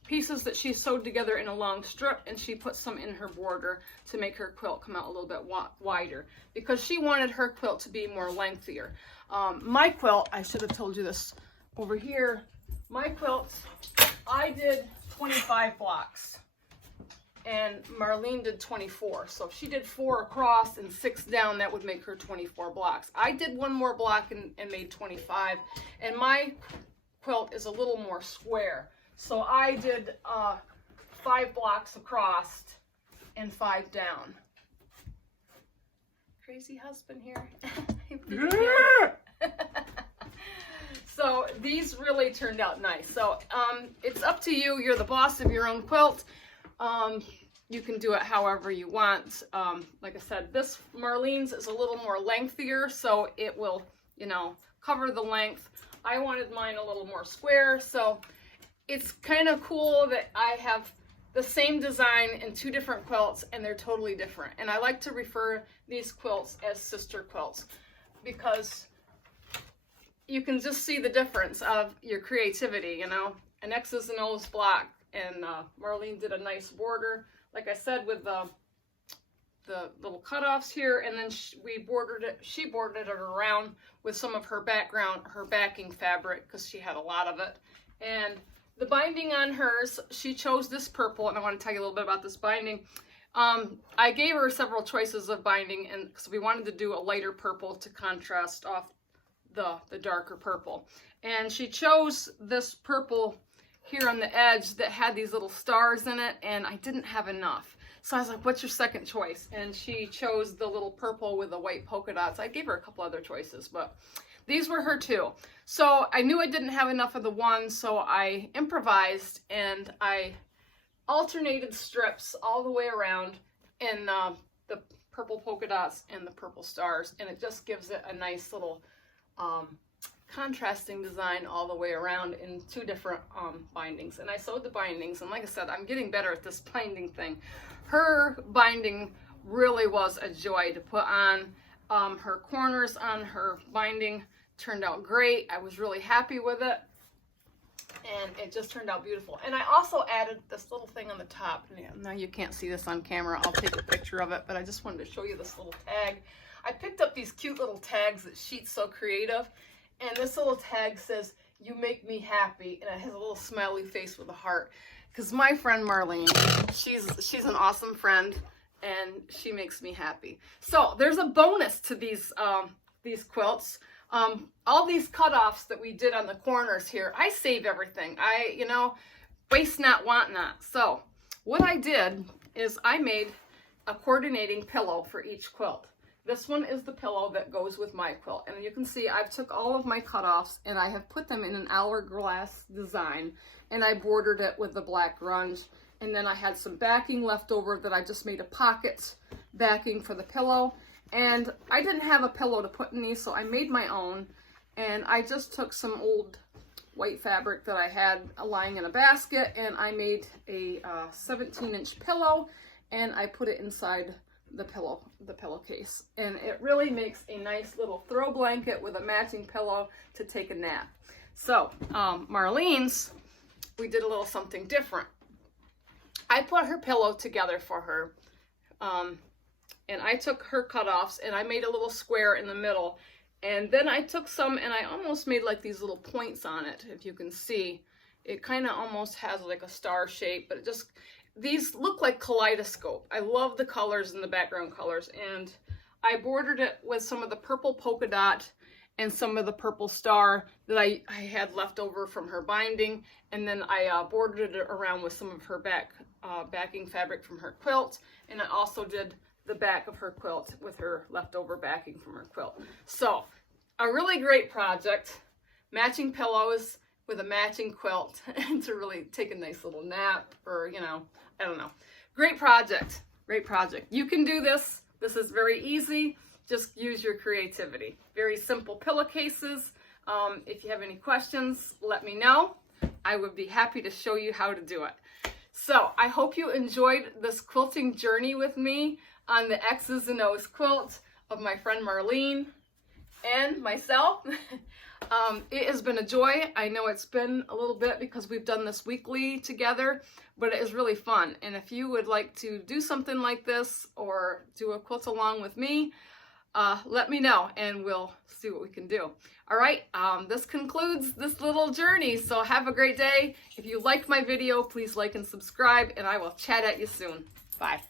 pieces that she sewed together in a long strip, and she put some in her border to make her quilt come out a little bit wider because she wanted her quilt to be more lengthier. My quilt, I should have told you this over here, my quilt, I did 25 blocks. and Marlene did 24. So if she did 4 across and 6 down, that would make her 24 blocks. I did 1 more block and made 25, and my quilt is a little more square. So I did 5 blocks across and 5 down. Crazy husband here. So these really turned out nice. So it's up to you. You're the boss of your own quilt. You can do it however you want. Like I said, this Marlene's is a little more lengthier, so it will, you know, cover the length. I wanted mine a little more square, so it's kind of cool that I have the same design in 2 different quilts, and they're totally different. And I like to refer these quilts as sister quilts because you can just see the difference of your creativity, you know. An X's and O's block, and Marlene did a nice border, like I said, with the little cutoffs here, and then she bordered it around with some of her backing fabric, because she had a lot of it. And the binding on hers, she chose this purple, and I want to tell you a little bit about this binding. I gave her several choices of binding, and because we wanted to do a lighter purple to contrast off the darker purple. And she chose this purple here on the edge that had these little stars in it, and I didn't have enough. So I was like, what's your second choice? And she chose the little purple with the white polka dots. I gave her a couple other choices, but these were her 2. So I knew I didn't have enough of the one, so I improvised and I alternated strips all the way around in the purple polka dots and the purple stars, and it just gives it a nice little contrasting design all the way around in 2 different bindings. And I sewed the bindings, and like I said, I'm getting better at this binding thing. Her binding really was a joy to put on. Her corners on her binding turned out great. I was really happy with it, and it just turned out beautiful. And I also added this little thing on the top. Now you can't see this on camera. I'll take a picture of it, but I just wanted to show you this little tag. I picked up these cute little tags that Sheet's So Creative, and this little tag says, "You make me happy," and it has a little smiley face with a heart. Because my friend Marlene, she's an awesome friend, and she makes me happy. So there's a bonus to these quilts. All these cutoffs that we did on the corners here, I save everything. You know, waste not, want not. So what I did is I made a coordinating pillow for each quilt. This one is the pillow that goes with my quilt. And you can see I've took all of my cutoffs and I have put them in an hourglass design, and I bordered it with the black grunge. And then I had some backing left over that I just made a pocket backing for the pillow. And I didn't have a pillow to put in these, so I made my own. And I just took some old white fabric that I had lying in a basket, and I made a 17-inch pillow, and I put it inside the pillowcase. And it really makes a nice little throw blanket with a matching pillow to take a nap. So Marlene's, we did a little something different. I put her pillow together for her, and I took her cutoffs and I made a little square in the middle, and then I took some and I almost made like these little points on it. If you can see, it kind of almost has like a star shape, but these look like kaleidoscope. I love the colors and the background colors, and I bordered it with some of the purple polka dot and some of the purple star that I had left over from her binding, and then I bordered it around with some of her backing fabric from her quilt, and I also did the back of her quilt with her leftover backing from her quilt. So a really great project, matching pillows with a matching quilt to really take a nice little nap, or, you know, I don't know. Great project, great project. You can do this. This is very easy. Just use your creativity. Very simple pillowcases. If you have any questions, let me know. I would be happy to show you how to do it. So I hope you enjoyed this quilting journey with me on the X's and O's quilt of my friend Marlene and myself. It has been a joy. I know it's been a little bit because we've done this weekly together, but it is really fun. And if you would like to do something like this or do a quilt along with me, let me know and we'll see what we can do. All right, this concludes this little journey. So have a great day. If you like my video, please like and subscribe, and I will chat at you soon. Bye.